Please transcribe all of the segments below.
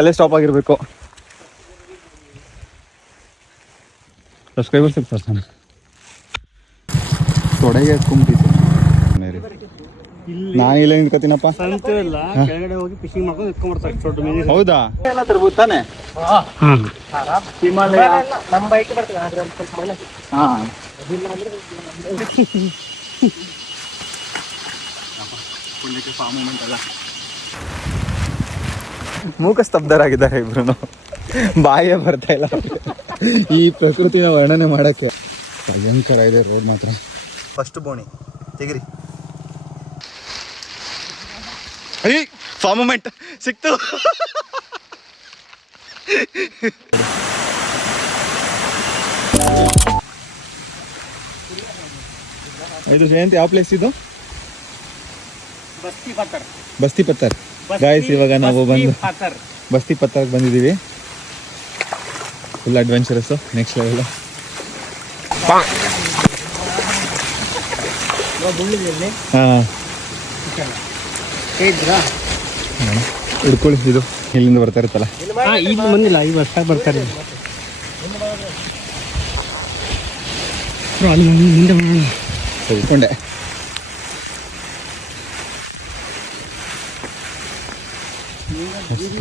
ಅಲ್ಲೇ ಸ್ಟಾಪ್ ಆಗಿರಬೇಕು. ಸಬ್ಸ್ಕ್ರೈಬರ್ಸ್ ಇರ್ತಾರೆ ತೊಡೆಗೆ ಕುಂಬಿಸಿ ನಾ ಇಲ್ಲ ನಿಂತ್ಕೋತೀನಪ್ಪ. ಕೆಳಗಡೆ ಹೋಗಿ ಫಿಶಿಂಗ್ ಮಾಡ್ಕೊಂಡು ಇಟ್ಕೊಂಡ್ಬರ್ತಾರೆ ದೊಡ್ಡ ಮೀನು. ಹೌದಾ ಎಲ್ಲ ತರ್ಬೋದು ತಾನೆ? ಹಿಮಾಲಯ ನಮ್ಮ ಬೈಕ್ ಬರ್ತದೆ ಆದ್ರೆ ಒಂದು ಸ್ವಲ್ಪ ಮಳೆ. ಹಾಂ ಮೂಕ ಸ್ತಬ್ಧರಾಗಿದ್ದಾರೆ ಇಬ್ರು. ಬಾಯೇ ಬರ್ತಾ ಇಲ್ಲ ಈ ಪ್ರಕೃತಿನ ವರ್ಣನೆ ಮಾಡಕ್ಕೆ. ಭಯಂಕರ ಇದೆ ರೋಡ್ ಮಾತ್ರ. ಫಸ್ಟ್ ಬೋಣಿ ತೆಗಿರಿ. ಫಾರ್ ಮೂಮೆಂಟ್ ಸಿಕ್ತು. ಇದು ಜಯಂತಿ ಯಾವ ಪ್ಲೇಸ್ ಇದು? ಬಸ್ತಿ ಪತ್ತರ್ ಗಾಯ್ಸ್. ಇವಾಗ ನಾವು ಬಂದು ಬಸ್ತಿ ಪತ್ತರ್ಗೆ ಬಂದಿದ್ದೀವಿ. Full adventurous, next level. ಹಾಂ ಹಿಡ್ಕೊಳ್ಳಿ. ಇದು ಇಲ್ಲಿಂದ ಬರ್ತಾ ಇರುತ್ತಲ್ಲ. ಈಗ ಬಂದಿಲ್ಲ, ಈ ವರ್ಷ ಬರ್ತಾರೆ. ತಿಳ್ಕೊಂಡೆ.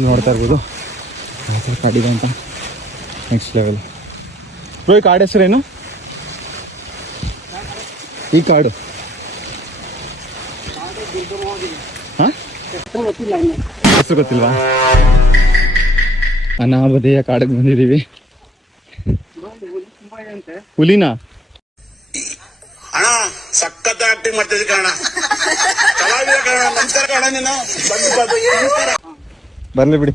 ನೋಡ್ತಾ ಇರ್ಬೋದು ಕಾಡಿದೆ ಅಂತ. Next level. ಬ್ರೋ ಈ ಕಾಡು ಹೆಸರೇನು? ಈ ಕಾಡು ಹಾಂ ಹೆಸರು ಗೊತ್ತಿಲ್ವಾ? ಅನಾಮಧೇಯ ಕಾಡಿಗೆ ಬಂದಿದ್ದೀವಿ. ಹುಲಿನಾ? ಅಣ್ಣ ಸಖತ್ ಆಕ್ಟಿಂಗ್ ಮಾಡ್ತಿದ್ದೆ ಕಣ. ಬರ್ಲಿ ಬಿಡಿ.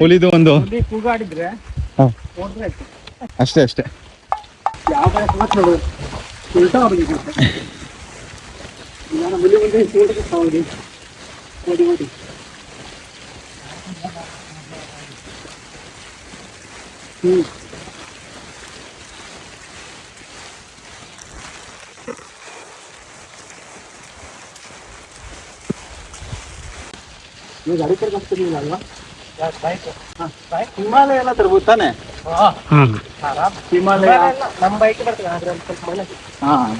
ಹುಲಿದು ಒಂದು ಕೂಗಾಡಿದ್ರೆ ಅಷ್ಟೇ ಅಷ್ಟೇ. ಹಿಮಾಲಯ ಎಲ್ಲ ತರ್ಬೋದು ತಾನೆ? ಹಿಮಾಲಯ ನಮ್ಮ ಬೈಕ್ ಬರ್ತದೆ ಆದ್ರೆ ಒಂದು ಸ್ವಲ್ಪ ಮಳೆ. ಹಾಂ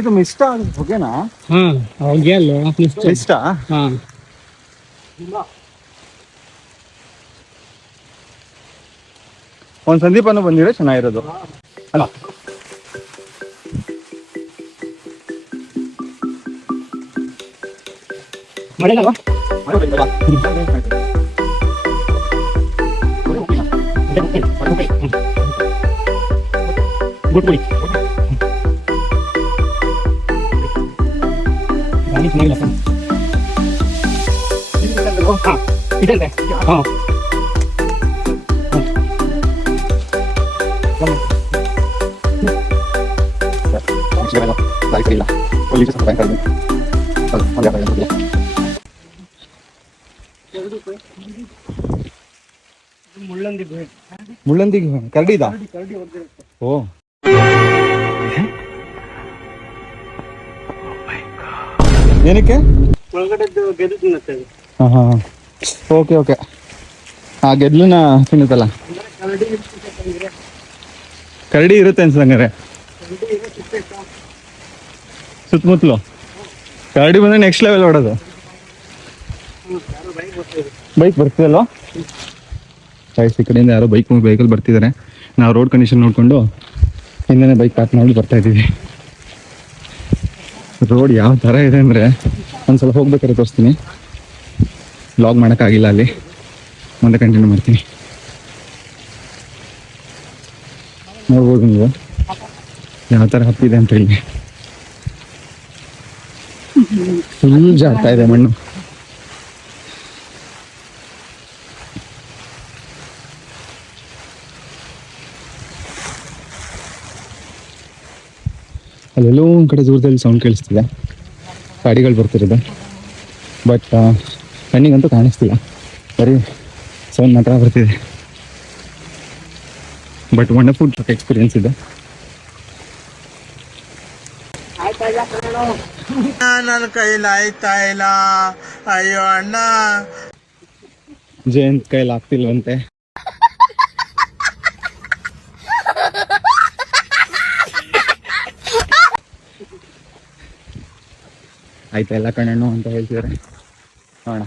ಇದು ಮಿಷ್ಟ ಹೊಗೆನಾ? ಮಿಷ್ಟ. ಒಂದು ಸಂದೀಪನು ಬಂದಿರೋ ಚೆನ್ನಾಗಿರೋದು ಅಲ್ಲ. ಮುಳ್ಳಂದಿಗೆ ಕರಡಿದ? ಓ ಏನಕ್ಕೆ? ಒಳಗಡೆ ಗೆದ್ದು ತಿನ್ನುತ್ತೆ. ಹಾಂ ಹಾಂ ಹಾಂ ಓಕೆ ಓಕೆ. ಆ ಗೆದ್ಲನ್ನ ತಿನ್ನುತ್ತಲ್ಲ. ಕರಡಿ ಇರುತ್ತೆ ಅನ್ಸಂಗಾರೆ ಸುತ್ತಮುತ್ತಲು. ಕರಡಿ ಬಂದ್ರೆ ನೆಕ್ಸ್ಟ್ ಲೆವೆಲ್ ಹೊಡೋದು. ಬೈಕ್ ಬರ್ತಿದಲ್ವಾ? ಈ ಕಡೆಯಿಂದ ಯಾರೋ ಬೈಕಲ್ಲಿ ಬರ್ತಿದ್ದಾರೆ. ನಾವು ರೋಡ್ ಕಂಡೀಷನ್ ನೋಡಿಕೊಂಡು ಹಿಂದೆ ಬೈಕ್ ಪಾರ್ಕ್ ಮಾಡಿ ಬರ್ತಾ ಇದ್ದೀವಿ. ರೋಡ್ ಯಾವ ಥರ ಇದೆ ಅಂದರೆ ಒಂದ್ಸಲ ಹೋಗ್ಬೇಕಾದ್ರೆ ತೋರಿಸ್ತೀನಿ. ವ್ಲಾಗ್ ಮಾಡೋಕ್ಕಾಗಿಲ್ಲ ಅಲ್ಲಿ, ಮುಂದೆ ಕಂಟಿನ್ಯೂ ಮಾಡ್ತೀನಿ. ನೋಡ್ಬೋದು ನೀವು ಯಾವ ಥರ ಹತ್ತಿದೆ ಅಂತ ಹೇಳಿ. ಫುಲ್ ಜಾಗ್ತಾ ಇದೆ ಮಣ್ಣು. ಅಲ್ಲೆಲ್ಲೋ ಒಂದು ಕಡೆ ದೂರದಲ್ಲಿ ಸೌಂಡ್ ಕೇಳಿಸ್ತಿದೆ, ಗಾಡಿಗಳು ಬರ್ತಿರೋದು. ಬಟ್ ಕಣ್ಣಿಗಂತೂ ಕಾಣಿಸ್ತಿಲ್ಲ, ಬರೀ ಸೌಂಡ್ ಮಾತ್ರ ಬರ್ತಿದೆ. ಬಟ್ ವಂಡರ್ಫುಲ್ ಎಕ್ಸ್ಪೀರಿಯನ್ಸ್ ಇದೆ. ನನ್ನ ಕೈಲಾಯ್ತಾ ಇಲ್ಲ, ಅಯ್ಯೋ ಅಣ್ಣ. ಜಯಂತ್ ಕೈಲಾಗ್ತಿಲ್ವಂತೆ. ಆಯ್ತಾ ಎಲ್ಲ ಕಣ್ಣು ಅಂತ ಹೇಳ್ತಿದಾರೆ. ನೋಡೋಣ.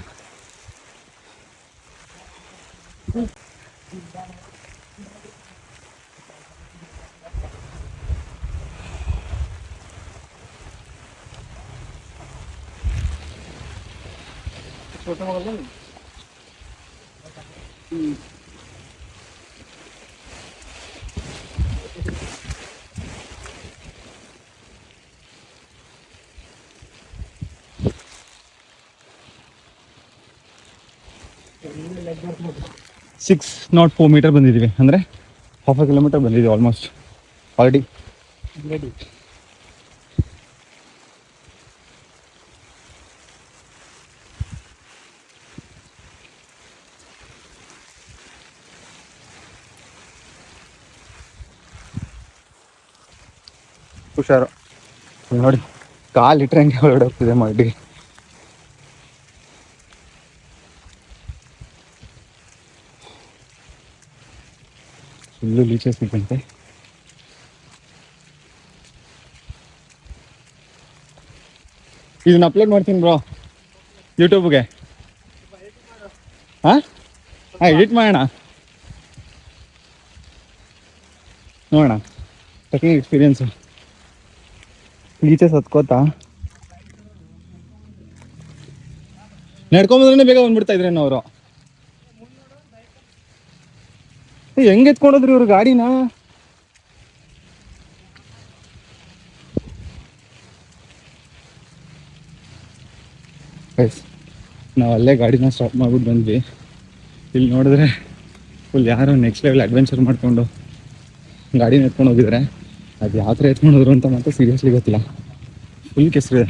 ಸಿಕ್ಸ್ ನಾಟ್ 4 ಮೀಟರ್ ಬಂದಿದ್ದೀವಿ, ಅಂದರೆ ಹಾಫ್ ಅ ಕಿಲೋಮೀಟರ್ ಬಂದಿದ್ದೀವಿ ಆಲ್ಮೋಸ್ಟ್ ಆಲ್ರೆಡಿ. ಹುಷಾರು ನೋಡಿ, ಕಾಲಿಟ್ರೆ ಹಂಗೆ ಹೊರಗಡೆ ಹೋಗ್ತಿದೆ ಮಡ್ಡಿಗೆ. Full leeches ಸಿಕ್ಕಂತೆ. ಇದನ್ನ ಅಪ್ಲೋಡ್ ಮಾಡ್ತೀನಿ ಬ್ರೋ ಯೂಟ್ಯೂಬ್ಗೆ. ಹಾಂ ಎಡಿಟ್ ಮಾಡೋಣ, ನೋಡೋಣ. Trekking experience. ಲೀಚಸ್ ಹತ್ಕೋತಾ ನಡ್ಕೊಂಬಂದ್ರೆ ಬೇಗ ಬಂದ್ಬಿಡ್ತಾ ಇದ್ರೇನು ಅವರು. ಹೆಂಗೆ ಎತ್ಕೊಂಡೋದ್ರಿ ಇವ್ರು ಗಾಡಿನ? ನಾವು ಅಲ್ಲೇ ಗಾಡಿನ ಸ್ಟಾಪ್ ಮಾಡ್ಬಿಟ್ಟು ಬಂದ್ವಿ. ಇಲ್ಲಿ ನೋಡಿದ್ರೆ ಫುಲ್ ಯಾರೋ ನೆಕ್ಸ್ಟ್ ಲೆವೆಲ್ ಅಡ್ವೆಂಚರ್ ಮಾಡ್ಕೊಂಡು ಗಾಡಿನ ಎತ್ಕೊಂಡು ಹೋಗಿದ್ದಾರೆ. ಅದು ಯಾವ ಥರ ಎತ್ಕೊಂಡು ಹೋದ್ರು ಅಂತ ಮಾತ್ರ ಸೀರಿಯಸ್ಲಿ ಗೊತ್ತಿಲ್ಲ. ಫುಲ್ ಕೆಸರಿದೆ,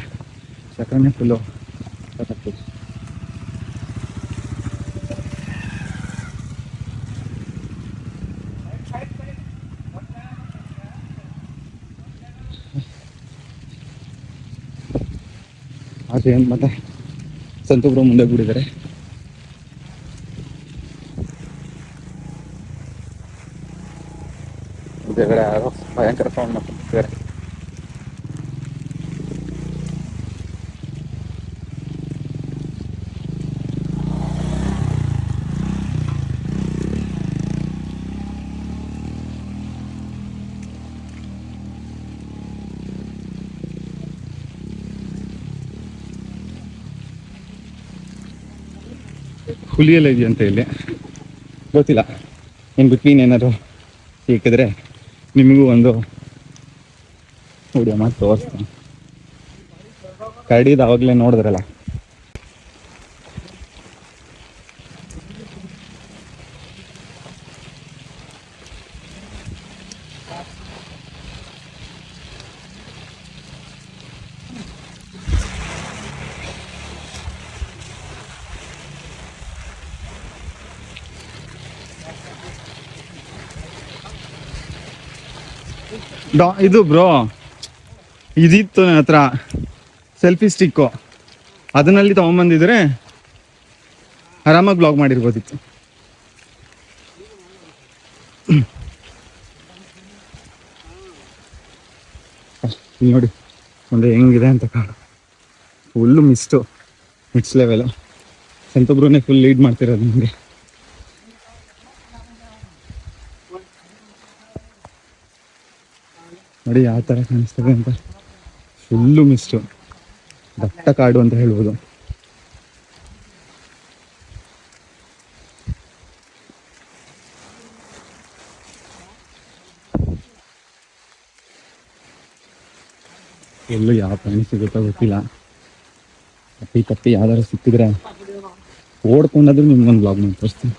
ಸಕನೇ ಫುಲ್ಲು ಸಾಕಾಗ್ತದೆ. ಆದರೆ ಏನು ಮತ್ತೆ ಸಂತುಬ್ರು ಮುಂದೆ ಬಿಡಿದ್ದಾರೆ. ಮುಂದೆಗಡೆ ಯಾರೋ ಭಯಂಕರ ಸೌಂಡ್ ಮಾಡ್ತಿದ್ದಾರೆ. ಹುಲಿಯೆಲ್ಲ ಇದೆಯಂತೆ ಇಲ್ಲಿ, ಗೊತ್ತಿಲ್ಲ. ಇನ್ ಬಿಟ್ವೀನ್ ಏನಾದ್ರು ಸಿಕ್ಕಿದ್ರೆ ನಿಮಗೂ ಒಂದು ವಿಡಿಯೋ ಮಾಡಿ ತೋರಿಸ್ತೀನಿ. ಕರಡಿದು ಆವಾಗಲೇ ನೋಡಿದ್ರಲ್ಲ. ಇದು ಬ್ರೋ ಇದಿತ್ತು ನನ್ನ ಹತ್ರ ಸೆಲ್ಫಿ ಸ್ಟಿಕ್ಕು, ಅದನ್ನಲ್ಲಿ ತಗೊಂಬಂದಿದ್ರೆ ಆರಾಮಾಗಿ ಬ್ಲಾಗ್ ಮಾಡಿರ್ಬೋದಿತ್ತು. ನೋಡಿ ಒಂದು ಹೆಂಗಿದೆ ಅಂತ ಕಾಣು. Full mix level. ಸಂತೊಬ್ರನ್ನೇ ಫುಲ್ ಲೀಡ್ ಮಾಡ್ತಿರೋದು ನಿಮಗೆ. ನೋಡಿ ಯಾವ ಥರ ಕಾಣಿಸ್ತದೆ ಅಂತ. ಫುಲ್ಲು ಮಿಸ್ಟು, ದಟ್ಟ ಕಾಡು ಅಂತ ಹೇಳ್ಬೋದು. ಎಲ್ಲೂ ಯಾವ ಪ್ರಾಣಿ ಸಿಗುತ್ತೋ ಗೊತ್ತಿಲ್ಲ. ತಪ್ಪಿ ಯಾವ್ದಾರು ಸಿಕ್ಕಿದ್ರೆ ಓಡ್ಕೊಂಡಾದ್ರೂ ನಿಮ್ಗೊಂದು ಬ್ಲಾಗ್ ಮಾಡಿ ತೋರಿಸ್ತೀನಿ,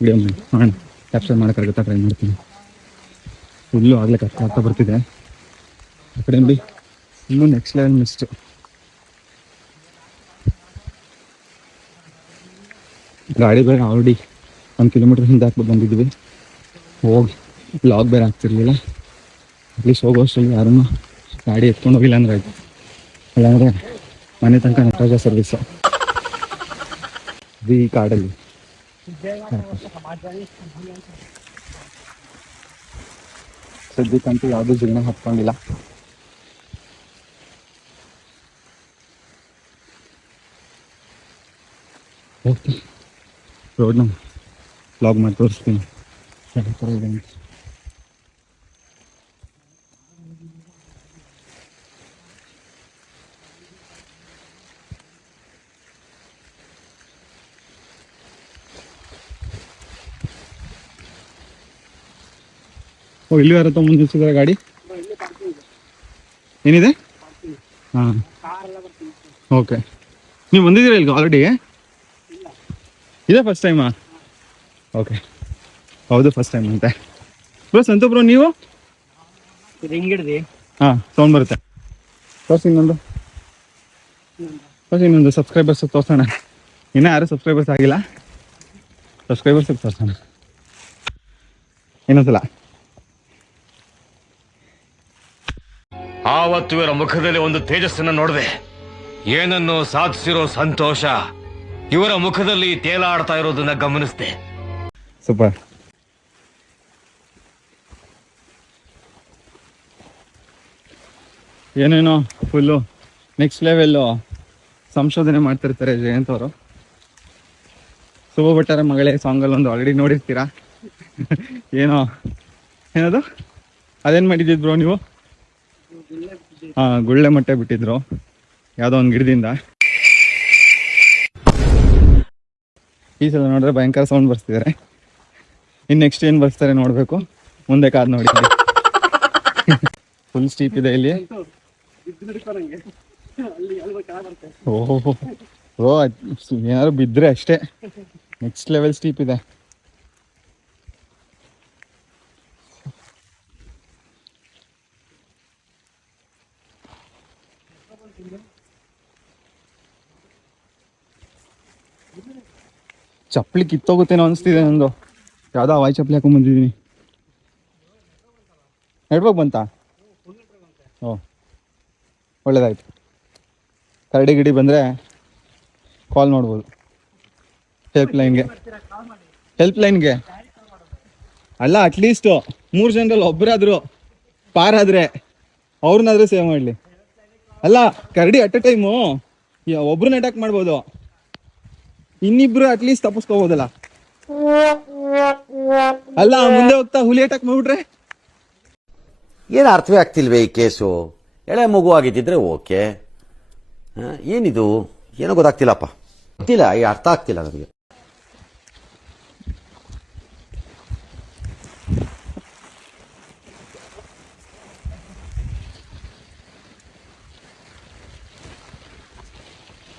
ವಿಡಿಯೋ ಮಾಡಿ ಮಾಡೋಣ. ಕ್ಯಾಪ್ಚರ್ ಮಾಡೋಕ್ಕಾಗುತ್ತಾ ಟ್ರೈ ಮಾಡ್ತೀನಿ. ಫುಲ್ಲು ಆಗಲೇ ಕಷ್ಟ ಆಗ್ತಾ ಬರ್ತಿದೆ. ಆ ಕಡೆ ನೋಡಿ ಫುಲ್ಲು ನೆಕ್ಸ್ಟ್ ಲೆವೆಲ್ ಮಿಸ್ಟು. ಗಾಡಿ ಬೇರೆ ಆಲ್ರೆಡಿ 1 ಕಿಲೋಮೀಟರ್ ಹಿಂದೆ ಹಾಕ್ಬಿಟ್ಟು ಬಂದಿದ್ವಿ. ಹೋಗಿ ಬ್ಲಾಗ್ ಬೇರೆ ಆಗ್ತಿರ್ಲಿಲ್ಲ. ಅಟ್ಲೀಸ್ಟ್ ಹೋಗೋ ಅಷ್ಟರಲ್ಲಿ ಯಾರನ್ನು ಗಾಡಿ ಎತ್ಕೊಂಡು ಹೋಗಿಲ್ಲ ಅಂದ್ರೆ ಆಯ್ತು. ಇಲ್ಲಾಂದರೆ ಮನೆ ತನಕ ನಟರಾಜ ಸರ್ವಿಸು ಇದು ಈ ಕಾಡಲ್ಲಿ. ಸದ್ಯಕ್ಕಂತೂ ಯಾವುದೂ ಜಿಲ್ಲೆ ಹತ್ಕೊಂಡಿಲ್ಲ. ಹೋಗ್ತೀನಿ ರೋಡ್ನ ಬ್ಲಾಗ್ ಮಾಡಿ ತೋರಿಸ್ತೀನಿ ಯಾವ ಥರ ಇದೆ ಅಂತ. ಓ ಇಲ್ಲಿ ಯಾರ ಮುಂದೆ ನಿಲ್ಸಿದ್ರೆ ಗಾಡಿ ಏನಿದೆ? ಹಾಂ ಓಕೆ. ನೀವು ಬಂದಿದ್ದೀರಾ ಇಲ್ಲಿಗೆ ಆಲ್ರೆಡಿ? ಇದೇ ಫಸ್ಟ್ ಟೈಮಾ? ಓಕೆ ಹೌದು ಫಸ್ಟ್ ಟೈಮ್ ಅಂತೆ. ಬ್ರೋ ಸಂತು ಬ್ರೋ ನೀವು? ಹಿಂಗಿಡ್ದಿ ಹಾಂ ಸೌಂಡ್ ಬರುತ್ತೆ. ತೋರಿಸಿ ಇನ್ನೊಂದು ಸಬ್ಸ್ಕ್ರೈಬರ್ಸ್ ತೋರಿಸೋಣ. ಇನ್ನೂ ಯಾರು ಸಬ್ಸ್ಕ್ರೈಬರ್ಸ್ ಆಗಿಲ್ಲ, ಸಬ್ಸ್ಕ್ರೈಬರ್ಸ್ ತೋರಿಸೋಣ ಇನ್ನೊಂದ್ಸಲ. ಆವತ್ತು ಇವರ ಮುಖದಲ್ಲಿ ಒಂದು ತೇಜಸ್ಸನ್ನು ನೋಡಿದೆ. ಏನನ್ನು ಸಾಧಿಸಿರೋ ಸಂತೋಷ ಇವರ ಮುಖದಲ್ಲಿ ತೇಲಾಡ್ತಾ ಇರೋದನ್ನ ಗಮನಿಸಿದೆ. ಸೂಪರ್. ಏನೇನೋ ಫುಲ್ಲು ನೆಕ್ಸ್ಟ್ ಲೆವೆಲ್ಲು ಸಂಶೋಧನೆ ಮಾಡ್ತಿರ್ತಾರೆ ಜಯಂತ್ ಅವರು. ಶುಭ ಭಟ್ಟರ ಮಗಳೇ ಸಾಂಗಲ್ಲಿ ಒಂದು ಆಲ್ರೆಡಿ ನೋಡಿರ್ತೀರಾ. ಏನದು ಅದೇನು ಮಾಡಿದ್ದಿದ್ ಬ್ರೋ ನೀವು? ಹಾಂ ಗುಳ್ಳೆ ಮೊಟ್ಟೆ ಬಿಟ್ಟಿದ್ರು ಯಾವುದೋ ಒಂದು ಗಿಡದಿಂದ. ಈ ಸಲ ನೋಡಿದ್ರೆ ಭಯಂಕರ ಸೌಂಡ್ ಬರ್ಸ್ತಿದ್ದಾರೆ. ಇನ್ನು ನೆಕ್ಸ್ಟ್ ಏನು ಬರ್ಸ್ತಾರೆ ನೋಡಬೇಕು, ಮುಂದೆ ಕಾದ್ ನೋಡಿ. ಫುಲ್ ಸ್ಟೀಪ್ ಇದೆ ಇಲ್ಲಿ. ಓಹೋ ಓ ಏನಾದ್ರು ಬಿದ್ದರೆ ಅಷ್ಟೇ, ನೆಕ್ಸ್ಟ್ ಲೆವೆಲ್ ಸ್ಟೀಪ್ ಇದೆ. ಚಪ್ಪಲಿ ಕಿತ್ತೋಗುತ್ತೇನೋ ಅನಿಸ್ತಿದೆ ನಂದು. ಯಾವುದೋ ಅವಾಯ್ ಚಪ್ಪಲಿ ಹಾಕೊಂಡ್ಬಂದಿದ್ದೀನಿ. ನೆಟ್ವರ್ಕ್ ಬಂತಾ? ಓ ಒಳ್ಳೇದಾಯ್ತು. ಕರಡಿ ಗಿಡಿ ಬಂದರೆ ಕಾಲ್ ಮಾಡ್ಬೋದು ಹೆಲ್ಪ್ ಲೈನ್ಗೆ. ಅಲ್ಲ ಅಟ್ಲೀಸ್ಟು 3 ಜನರಲ್ಲಿ ಒಬ್ಬರಾದ್ರು ಪಾರಾದರೆ ಅವ್ರನ್ನಾದ್ರೂ ಸೇವ್ ಮಾಡಲಿ. ಅಲ್ಲ ಕರಡಿ ಅಟ್ ಎ ಟೈಮು ಒಬ್ರನ್ನ ಅಟ್ಯಾಕ್ ಮಾಡ್ಬೋದು, ಇನ್ನಿಬ್ರು ಅಟ್ಲೀಸ್ಟ್ ತಪ್ಪಿಸ್ಕೋಬೋದಲ್ಲ. ಅಲ್ಲ ಮುಂದೆ ಹೋಗ್ತಾ ಹುಲಿ ಅಟ್ಯಾಕ್ ಮಾಡ್ಬಿಟ್ರೆ ಏನು ಅರ್ಥವೇ ಆಗ್ತಿಲ್ವೇ ಈ ಕೇಸು? ಎಳೆ ಮಗು ಆಗಿದ್ದಿದ್ರೆ ಓಕೆ, ಏನಿದು ಏನೋ ಗೊತ್ತಾಗ್ತಿಲ್ಲಪ್ಪ, ಗೊತ್ತಿಲ್ಲ, ಈ ಅರ್ಥ ಆಗ್ತಿಲ್ಲ ನನಗೆ.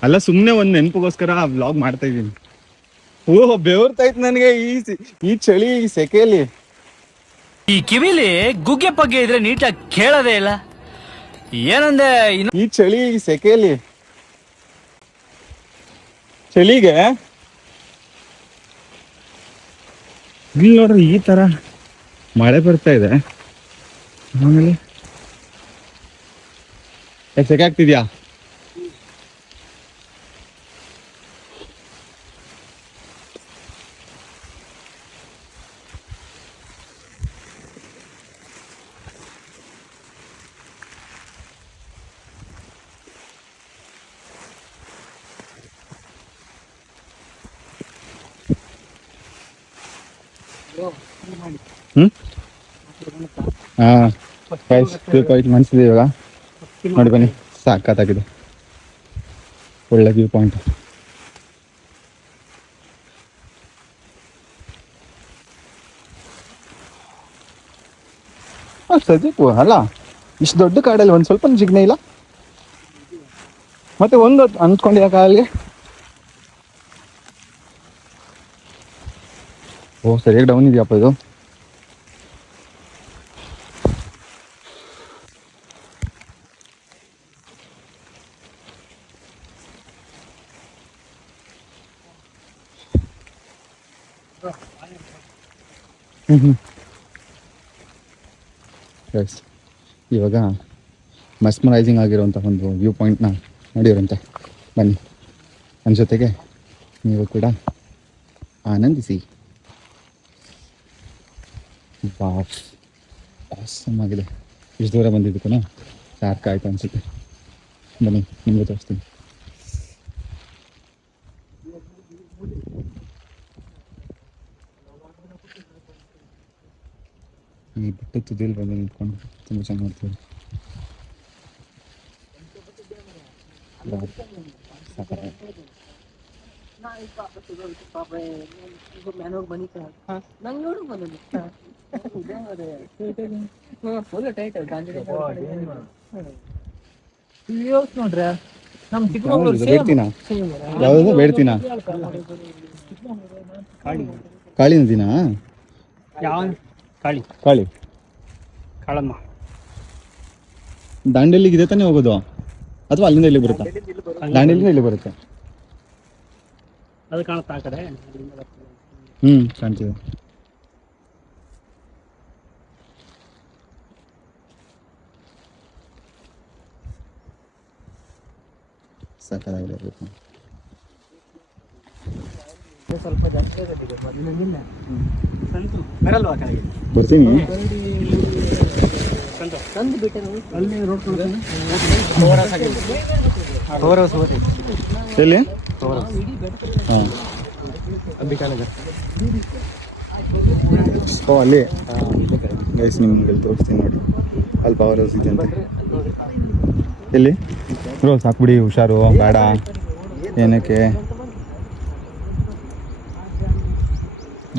ಅಲ್ಲ ಸುಮ್ಮನೆ ಒಂದು ನೆನಪಿಗೋಸ್ಕರ ವ್ಲಾಗ್ ಮಾಡ್ತಾ ಇದ್ದೀನಿ. ಓಹ್ ಬೆವರ್ತಾಯ್ತು ನನಗೆ ಈ ಚಳಿ, ಈ ಸೆಕೆಯಲ್ಲಿ. ಈ ಕಿವಿಲಿ ಗುಗ್ಗೆ ಪಗ್ಗೆ ಇದ್ರೆ ನೀಟಾಗಿ ಕೇಳೋದೇ ಇಲ್ಲ. ಏನಂದೆ ಈ ಚಳಿ, ಈ ಸೆಕೆಯಲ್ಲಿ ಚಳಿಗೆ ಇಲ್ಲಿ ನೋಡ್ರಿ ಈ ತರ ಮಳೆ ಬರ್ತಾ ಇದೆ. ಆಮೇಲೆ ಸೆಕೆ ಆಗ್ತಿದ್ಯಾ? ಮನ್ಸಿದೆ ಇವಾಗ ನೋಡಿ ಬನ್ನಿ, ಸಾಕಾಗಿದೆ. ಒಳ್ಳೆ ವ್ಯೂ ಪಾಯಿಂಟ್. ಸದ್ಯಕ್ಕೂ ಅಲ್ಲ ಇಷ್ಟು ದೊಡ್ಡ ಕಾಡಲ್ಲಿ ಒಂದು ಸ್ವಲ್ಪ ಜಿಗ್ನೆ ಇಲ್ಲ. ಮತ್ತೆ ಒಂದು ಅಂದ್ಕೊಂಡಿಲ್ಲ ಕಾಲಿಗೆ. ಓ ಸರಿಯಾಗಿ ಡೌನ್ ಇದೆಯಪ್ಪ ಇದು. ಇವಾಗ ಮಸ್ಮರೈಸಿಂಗ್ ಆಗಿರುವಂಥ ಒಂದು ವ್ಯೂ ಪಾಯಿಂಟ್ನ ನೋಡಿರಂತೆ. ಬನ್ನಿ ನನ್ನ ಜೊತೆಗೆ ನೀವು ಕೂಡ ಆನಂದಿಸಿ. ವಾವ್, ಆಸಮ್ ಆಗಿದೆ. ಇಷ್ಟು ದೂರ ಬಂದಿದ್ದಕ್ಕೂ ಸಾಕಾಯ್ತು ಅನಿಸುತ್ತೆ. ಬನ್ನಿ ನಿಮಗೂ ತೋರಿಸ್ತೀನಿ. ಈ ಬೆಟ್ಟ ತುದಿಯಲ್ಲಿ ಬಂದು ನಿಂತ್ಕೊಂಡು ತುಂಬ ಚೆನ್ನಾಗಿ ನೋಡ್ತೀವಿ. ನೋಡ್ರಿ ನಮ್ ಚಿಕ್ಕಮಗಳೂರು ಬೇಡ್ತೀನಾ? ಯಾವ್ದು ಬೇಡ್ತೀನಾ? ಕಾಳಿ ನದಿನಾ? ಯಾವ ಕಾಳಿ ಕಾಳಿ ಕಾಳಮ್ಮ ದಾಂಡೇಲಿಗೆ ಇದೆ ತಾನೇ ಹೋಗೋದು, ಅಥವಾ ಅಲ್ಲಿಂದ ಇಲ್ಲಿ ಬರುತ್ತಾ? ದಾಂಡೇಲಿಂದ ಇಲ್ಲಿ ಬರುತ್ತೆ. ಅದು ಕಾಣುತ್ತಾ ಆ ಕಡೆ? ಕಾಣ್ತಿದೆ. ಸಾಕಾಗಿದೆ. ಸ್ವಲ್ಪ ಜಾಸ್ತಿ ಬರಲ್ವಾ ಆ ಕಡೆಗೆ? ಬರ್ತೀನಿ. ಅಲ್ಲಿ ರೋಡ್ ಎಲ್ಲಿ? ಹಾಂ, ಅಂಬಿಕಾನಗರ್. ಓ ಅಲ್ಲಿ ಗೈಸ್ ನಿಮ್ಗೆ ತೋರಿಸ್ತೀನಿ ನೋಡಿ. ಅಲ್ಲಿ ಪವರ್ ಹೌಸ್ ಇದೆ ಅಂತ. ಎಲ್ಲಿ ಬ್ರೋ? ಸಾಕ್ಬಿಡಿ, ಹುಷಾರು, ಬೇಡ ಏನಕ್ಕೆ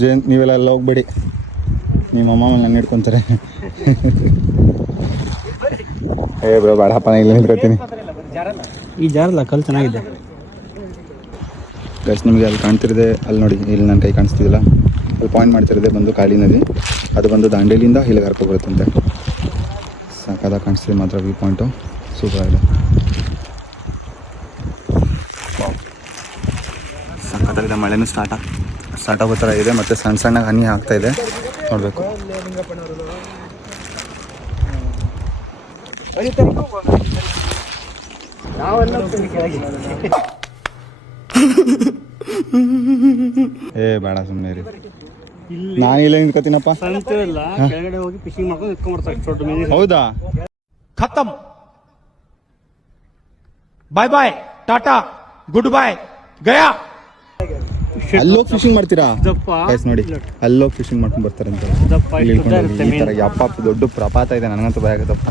ಜಯಂತ್, ನೀವೆಲ್ಲ ಎಲ್ಲ ಹೋಗ್ಬೇಡಿ, ನಿಮ್ಮ ಅಮ್ಮ ಮೇಲೆ ನನ್ನ ಹಿಡ್ಕೊತಾರೆ. ಏ ಬ್ರೋ ಬೇಡಪ್ಪ, ನಾನು ಇಲ್ಲಿ ನಿಂತ್ಕೊತೀನಿ. ಈ ಜಾರಲ್ಲ, ಕಲ್ಲು ಚೆನ್ನಾಗಿದೆ. ಗೈಸ್ ನಿಮಗೆ ಅಲ್ಲಿ ಕಾಣ್ತಿರೋದೆ, ಅಲ್ಲಿ ನೋಡಿ, ಇಲ್ಲಿ ನನ್ನ ಕೈ ಕಾಣಿಸ್ತಿದಿಲ್ಲ, ಅಲ್ಲಿ ಪಾಯಿಂಟ್ ಮಾಡ್ತಿರೋದೆ ಬಂದು ಕಾಳಿ ನದಿ. ಅದು ಬಂದು ದಾಂಡೇಲಿಂದ ಇಲ್ಲಿಗೆ ಕರ್ಕೊಬರುತ್ತಂತೆ. ಸಾಕಾದಾಗ ಕಾಣಿಸ್ತಿದೆ ಮಾತ್ರ ವ್ಯೂ ಪಾಯಿಂಟು, ಸೂಪರ್ ಆಗಿದೆ. ಸಾಕಾಗಿದೆ. ಮಳೆನೂ ಸ್ಟಾರ್ಟ್ ಆಗೋ ಥರ ಇದೆ, ಮತ್ತು ಸಣ್ಣ ಸಣ್ಣ ಹನಿ ಆಗ್ತಾ ಇದೆ, ನೋಡಬೇಕು. ಏ ಬೇಡ ಸುಮ್ಮನೆ ರೀ, ನಾನು ಇಲ್ಲ ನಿಂತ್ಕೊತೀನಪ್ಪ. ಇಲ್ಲ ಕೆಳಗಡೆ ಹೋಗಿ ಫಿಶಿಂಗ್ ಮಾಡ್ಕೊಂಡು ಎತ್ಕೊಂಡ್ಬರ್ತಾರೆ ದೊಡ್ಡ ಮೀನು. ಹೌದಾ? खत्म, bye bye, tata, good bye, गया. ಅಲ್ಲೋಗಿ ಫಿಶಿಂಗ್ ಮಾಡ್ತೀರಾ? ದಪ್ಪ ಗೈಸ್ ನೋಡಿ, ಅಲ್ಲೋಗಿ ಫಿಶಿಂಗ್ ಮಾಡ್ಕೊಂಡು ಬರ್ತಾರಂತೆ. ದಪ್ಪ ಇಲ್ಲಿ ಇಷ್ಟು ಉದ್ದ ಇರುತ್ತೆ ಈ ಥರ ಮೀನು. ಯಪ್ಪ ದೊಡ್ಡ ಪ್ರಪಾತ ಇದೆ, ನನಗಂತೂ ಭಯ ಆಗುತ್ತಪ್ಪ.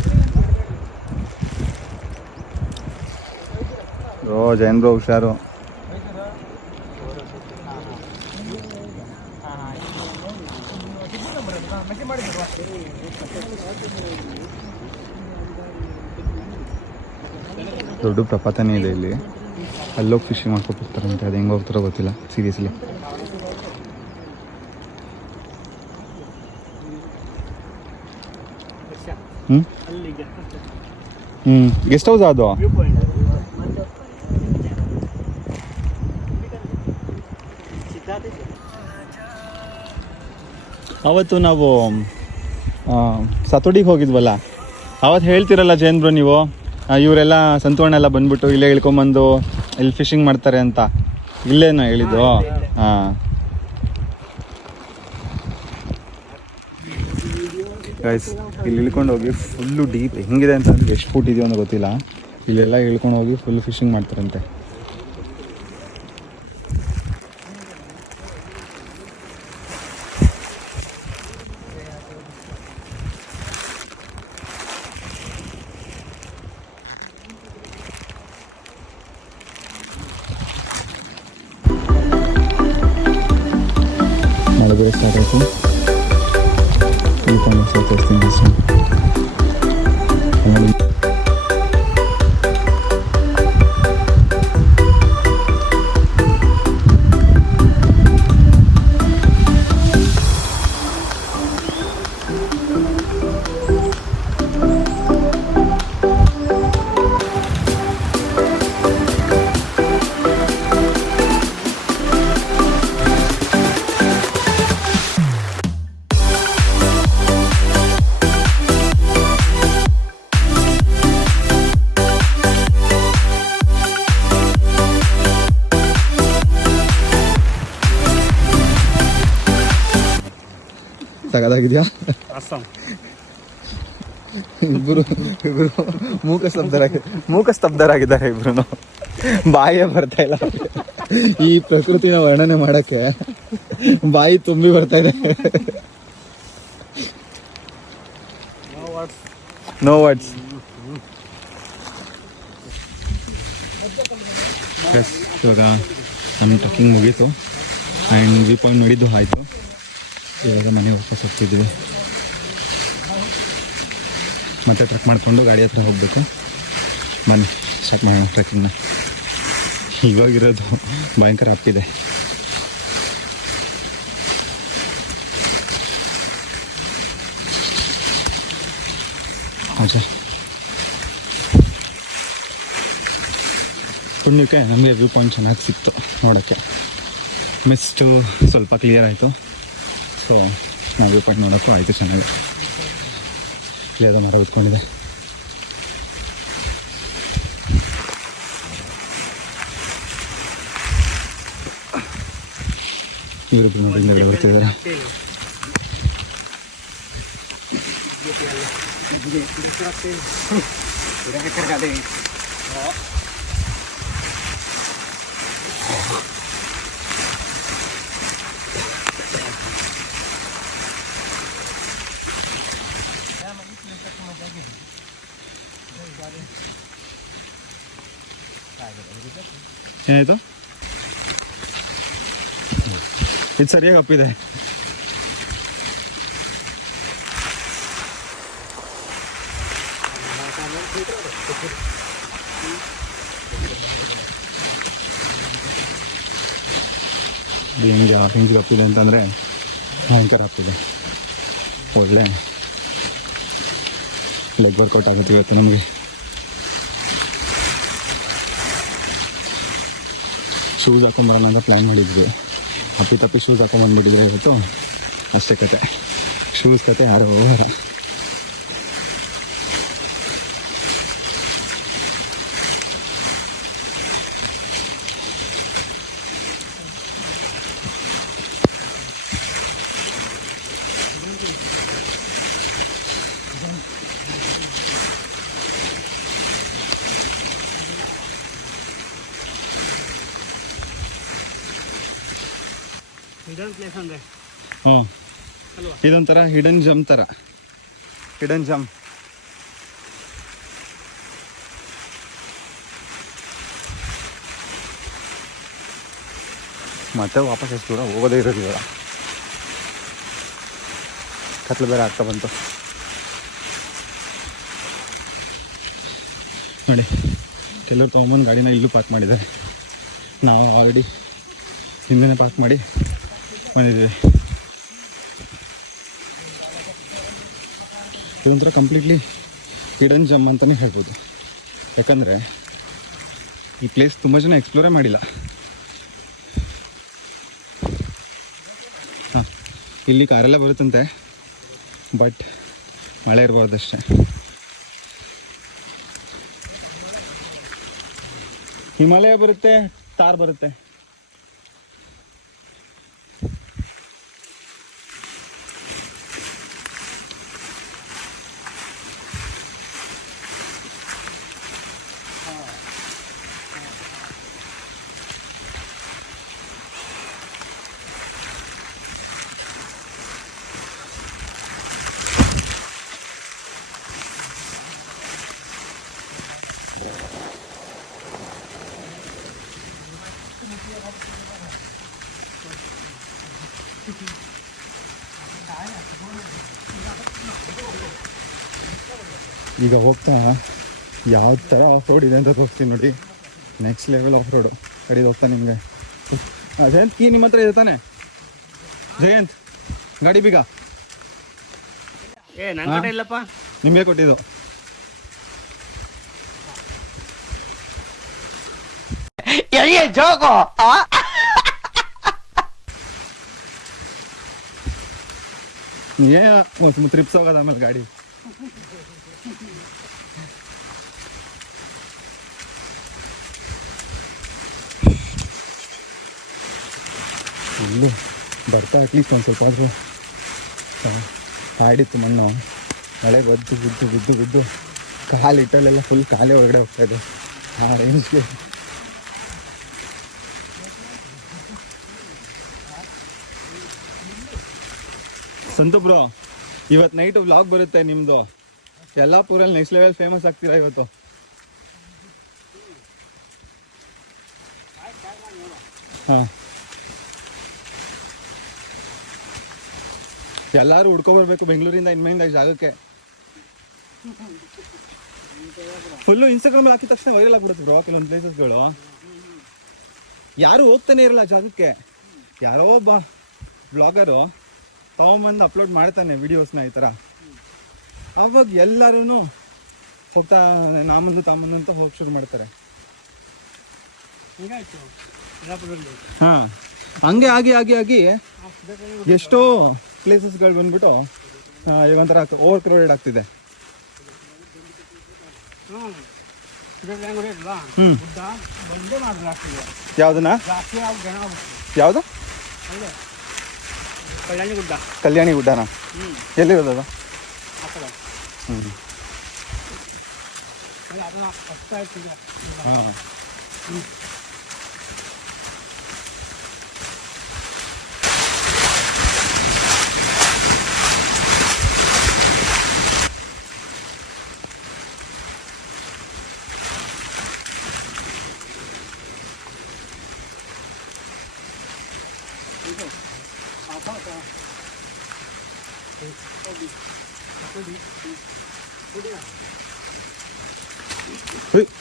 ಓ ಜೈನ್ ಬ್ರೋ ಹುಷಾರು. ದೊಡ್ಡ ಪ್ರಪಾತನೇ ಇದೆ ಇಲ್ಲಿ, ಅಲ್ಲೋಗಿ ಫಿಶಿಂಗ್ ಮಾಡ್ಕೊಂಡು ಬರ್ತಾರಂತೆ. ಅದು ಹೆಂಗೆ ಹೋಗ್ತಾರೋ ಗೊತ್ತಿಲ್ಲ, ಸೀರಿಯಸ್ಲಿ. ಗೆಸ್ಟ್ ಹೌಸ್ ಅದು. ಅವತ್ತು ನಾವು ಸತೋಡಿಗೆ ಹೋಗಿದ್ವಲ್ಲ, ಅವತ್ತು ಹೇಳ್ತಿರಲ್ಲ ಜೈನ್ ಬ್ರೋ ನೀವು, ಇವರೆಲ್ಲ ಸಂತೋಣ ಎಲ್ಲ ಬಂದ್ಬಿಟ್ಟು ಇಲ್ಲೇ ಇಳ್ಕೊಂಬಂದು ಇಲ್ಲಿ ಫಿಶಿಂಗ್ ಮಾಡ್ತಾರೆ ಅಂತ, ಇಲ್ಲೇನೋ ಹೇಳಿದ್ದು. ಹಾಂ ಗೈಸ್, ಇಲ್ಲಿ ಇಳ್ಕೊಂಡು ಹೋಗಿ ಫುಲ್ಲು ಡೀಪ್ ಹೆಂಗಿದೆ ಅಂತಂದ್ರೆ ಎಷ್ಟು ಫುಟ್ ಇದೆಯೋ ಅನ್ನೋ ಗೊತ್ತಿಲ್ಲ, ಇಲ್ಲೆಲ್ಲ ಇಳ್ಕೊಂಡು ಹೋಗಿ ಫುಲ್ ಫಿಶಿಂಗ್ ಮಾಡ್ತಾರಂತೆ. ಮಳೆ ಬೇರೆ ಸ್ಟಾರ್ಟ್ ಆಯಿತು. ಇಳ್ಕೊಂಡು ತೋರಿಸ್ತೀನಿ ಅಷ್ಟೇ. ತಗದಾಗಿದ್ಯಾ? ಅಸ್ಸಾಂ ಇಬ್ರು ಮೂಕ ಸ್ತಬ್ಧರಾಗಿದ್ದಾರೆ ಇಬ್ರು. ಬಾಯೇ ಬರ್ತಾ ಇಲ್ಲ ಈ ಪ್ರಕೃತಿನ ವರ್ಣನೆ ಮಾಡಕ್ಕೆ. ಬಾಯಿ ತುಂಬಿ ಬರ್ತಾ ಇದೆ. No words. ಇವಾಗ ನಮ್ಮ ಟ್ರಕ್ಕಿಂಗ್ ಮುಗೀತು ಆ್ಯಂಡ್ ವ್ಯೂ ಪಾಯಿಂಟ್ ನೋಡಿದ್ದು ಆಯಿತು. ಇವಾಗ ಮನೆ ವಾಪಸ್ ಹೋಗ್ತಿದ್ದೀವಿ. ಮತ್ತೆ ಟ್ರಕ್ ಮಾಡಿಕೊಂಡು ಗಾಡಿ ಹತ್ರ ಹೋಗಬೇಕು. ಬನ್ನಿ ಸ್ಟಾರ್ಟ್ ಮಾಡೋಣ ಟ್ರೆಕ್ಕಿಂಗ್ನ. ಇವಾಗಿರೋದು ಭಯಂಕರ ಅಪ್ಪಿದೆ. ಹೌದಾ, ಪುಣ್ಯಕ್ಕೆ ನಮಗೆ ವ್ಯೂ ಪಾಯಿಂಟ್ ಚೆನ್ನಾಗಿ ಸಿಕ್ತು ನೋಡೋಕ್ಕೆ. ಮಿಸ್ಟು ಸ್ವಲ್ಪ ಕ್ಲಿಯರ್ ಆಯಿತು. ಸೊ ನಾವು ವ್ಯೂ ಪಾಯಿಂಟ್ ನೋಡೋಕ್ಕೂ ಆಯಿತು ಚೆನ್ನಾಗಿ. ಇಲ್ಲೇ ಮರ ಉತ್ಕೊಂಡಿದೆ. ಇವರಿಬ್ಬರು ನೋಡಿ ಹಿಂದೆ ಬರ್ತಿದ್ದಾರೆ. ಏನಾಯ್ತು? ಇದು ಸರಿಯಾಗಿ ಅಪ್ಪಿದೆ. ಇದು ಹಿಂಗೆ ಅಪ್ಪಿದೆ ಅಂತಂದರೆ ಭಯಂಕರ ಅಪ್ಪಿದೆ. ಒಳ್ಳೆ ಲೆಗ್ ವರ್ಕೌಟ್ ಆಗುತ್ತೆ ಇವತ್ತು ನಮಗೆ. ಶೂಸ್ ಹಾಕೊಂಬರೋಣ ಅಂತ ಪ್ಲ್ಯಾನ್ ಮಾಡಿದ್ವಿ. ತಪ್ಪಿ ಶೂಸ್ ಹಾಕೊಂಬಂದ್ಬಿಟ್ಟಿದ್ರೆ ಇವತ್ತು ಅಷ್ಟೇ ಕತೆ. ಶೂಸ್ ಕತೆ ಯಾರೋ ಹೋಗೋರ. ಹಿಡನ್ ಪ್ಲೇಸ್ ಅಂದ್ರೆ ಹ್ಞೂ, ಇದೊಂಥರ ಹಿಡನ್ ಜಮ್ ಥರ. ಹಿಡನ್ ಜಮ್ ಮತ್ತೆ ವಾಪಸ್ ಎಷ್ಟು ದೂರ ಹೋಗೋದೇ ಇರೋದು. ಇವಾಗ ಕತ್ಲು ಬೇರೆ ಆಗ್ತಾ ಬಂತು ನೋಡಿ. ಕೆಲವರು ತೊಗೊಂಬಂದು ಗಾಡಿನ ಇಲ್ಲೂ ಪಾರ್ಕ್ ಮಾಡಿದ್ದಾರೆ. ನಾವು ಆಲ್ರೆಡಿ ಹಿಂದೆ ಪಾರ್ಕ್ ಮಾಡಿ ಬಂದಿದ್ದೀವಿ. ಇದೊಂಥರ ಕಂಪ್ಲೀಟ್ಲಿ ಹಿಡನ್ ಜಮ್ ಅಂತಲೇ ಹೇಳ್ಬೋದು. ಯಾಕಂದರೆ ಈ ಪ್ಲೇಸ್ ತುಂಬ ಜನ ಎಕ್ಸ್ಪ್ಲೋರೇ ಮಾಡಿಲ್ಲ. ಹಾಂ, ಇಲ್ಲಿ ಕಾರೆಲ್ಲ ಬರುತ್ತಂತೆ, ಬಟ್ ಮಳೆ ಇರಬಾರ್ದಷ್ಟೇ. ಹಿಮಾಲಯ ಬರುತ್ತೆ, ತಾರ್ ಬರುತ್ತೆ. ಈಗ ಹೋಗ್ತಾ ಯಾವ ಥರ ಆಫ್ ರೋಡ್ ಇದೆ ಅಂತ ತೋರಿಸ್ತೀನಿ ನೋಡಿ. ನೆಕ್ಸ್ಟ್ ಲೆವೆಲ್ ಆಫ್ ರೋಡು ಕಡಿದು ಹೋಗ್ತಾ ನಿಮಗೆ. ಜಯಂತ್ ಕೀ ನಿಮ್ಮ ಹತ್ರ ಇದೆ ತಾನೆ? ಜಯಂತ್ ಗಾಡಿ ಬೀಗ ನನ್ನ ಕಡೆ ಇಲ್ಲಪ್ಪ, ನಿಮಗೆ ಕೊಟ್ಟಿದ್ದು. ಏನು ಟ್ರಿಪ್ಸ್ ಹೋಗೋದು ಆಮೇಲೆ ಗಾಡಿ. ಇಲ್ಲಿ ಬರ್ತಾ ಅಟ್ಲೀಸ್ಟ್ ಒಂದು ಸ್ವಲ್ಪ ಆದರೂ ಕಾಡಿತ್ತು ಮಣ್ಣು, ಮಳೆ ಬದ್ದು ಬಿದ್ದು ಬಿದ್ದು ಬಿದ್ದು ಕಾಲು ಇಟ್ಟಲ್ಲೆಲ್ಲ ಫುಲ್ ಕಾಲೇ ಒಳಗಡೆ ಹೋಗ್ತಾ ಇದೆ ಆ ರೇಂಜ್ಗೆ. ಸಂತು ಬ್ರೋ, ಇವತ್ತು ನೈಟ್ ವ್ಲಾಗ್ ಬರುತ್ತೆ ನಿಮ್ಮದು. ಯಲ್ಲಾಪುರಲ್ಲಿ ನೆಕ್ಸ್ಟ್ ಲೆವೆಲ್ ಫೇಮಸ್ ಆಗ್ತೀರಾ ಇವತ್ತು. ಹಾಂ, ಎಲ್ಲರೂ ಹುಡ್ಕೊಬರ್ಬೇಕು ಬೆಂಗಳೂರಿಂದ ಇನ್ಮೇಲಿಂದ ಈ ಜಾಗಕ್ಕೆ. ಫುಲ್ಲು ಇನ್ಸ್ಟಾಗ್ರಾಮ್ ಹಾಕಿದ ತಕ್ಷಣ ವೈರಲ್ ಆಗ್ಬಿಡುತ್ತೆ ಬ್ರೋ ಕೆಲವೊಂದು ಪ್ಲೇಸಸ್ಗಳು. ಯಾರು ಹೋಗ್ತಾನೆ ಇರಲ್ಲ ಜಾಗಕ್ಕೆ. ಯಾರೋ ಒಬ್ಬ ಬ್ಲಾಗರು ತಗೊಂಬಂದು ಅಪ್ಲೋಡ್ ಮಾಡ್ತಾನೆ ವಿಡಿಯೋಸ್ನ ಈ ಥರ. ಆವಾಗ ಎಲ್ಲರೂ ಹೋಗ್ತಾ ನಾಮಂದು ತಾಮಂದು ಅಂತ ಹೋಗಿ ಶುರು ಮಾಡ್ತಾರೆ. ಹಾಂ, ಹಂಗೆ ಆಗಿ ಆಗಿ ಆಗಿ ಎಷ್ಟೋ ಪ್ಲೇಸಸ್ಗಳು ಬಂದ್ಬಿಟ್ಟು ಈಗ ಒಂಥರ ಓವರ್ ಕ್ರೌಡೆಡ್ ಆಗ್ತಿದೆ. ಯಾವ್ದನ್ನ ಯಾವ್ದು? ಕಲ್ಯಾಣಿ ಗುಡ್ಡನ? ಎಲ್ಲಿರೋದು ಅದು? ಹ್ಞೂ, ಹಾಂ.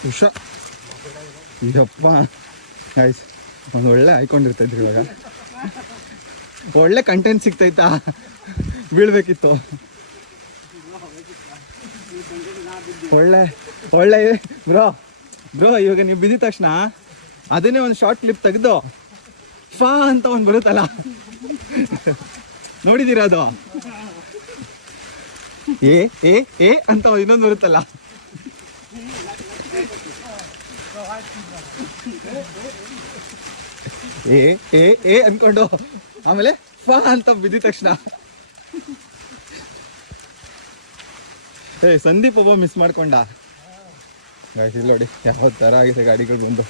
ಹುಷಾ ಇದಪ್ಪ ಆಯ್ತು, ಒಂದು ಒಳ್ಳೆ ಹಾಯ್ಕೊಂಡಿರ್ತೈತ್ರಿ ಇವಾಗ. ಒಳ್ಳೆ ಕಂಟೆಂಟ್ ಸಿಗ್ತೈತಾ? ಬೀಳ್ಬೇಕಿತ್ತು. ಒಳ್ಳೆ ಒಳ್ಳೆ ಬ್ರೋ ಇವಾಗ ನೀವು ಬಿದ್ದಿದ ತಕ್ಷಣ ಅದನ್ನೇ ಒಂದು ಶಾರ್ಟ್ ಕ್ಲಿಪ್ ತೆಗೆದು ಫಾ ಅಂತ ಒಂದು ಬರುತ್ತಲ್ಲ, ನೋಡಿದ್ದೀರಾ ಅದು? ಏ ಏ ಏ ಅಂತ ಇನ್ನೊಂದು ಬರುತ್ತಲ್ಲ, ಏ ಏ ಏ ಅನ್ಕೊಂಡು ಆಮೇಲೆ ಫಾ ಅಂತ ಬಿದ್ದಿದ ತಕ್ಷಣ ಸಂದೀಪ್ ಒಬ್ಬ ಮಿಸ್ ಮಾಡ್ಕೊಂಡ. ಇಲ್ಲಿ ನೋಡಿ ಯಾವ ಥರ ಆಗಿದೆ ಗಾಡಿಗಳು ಬಂದು.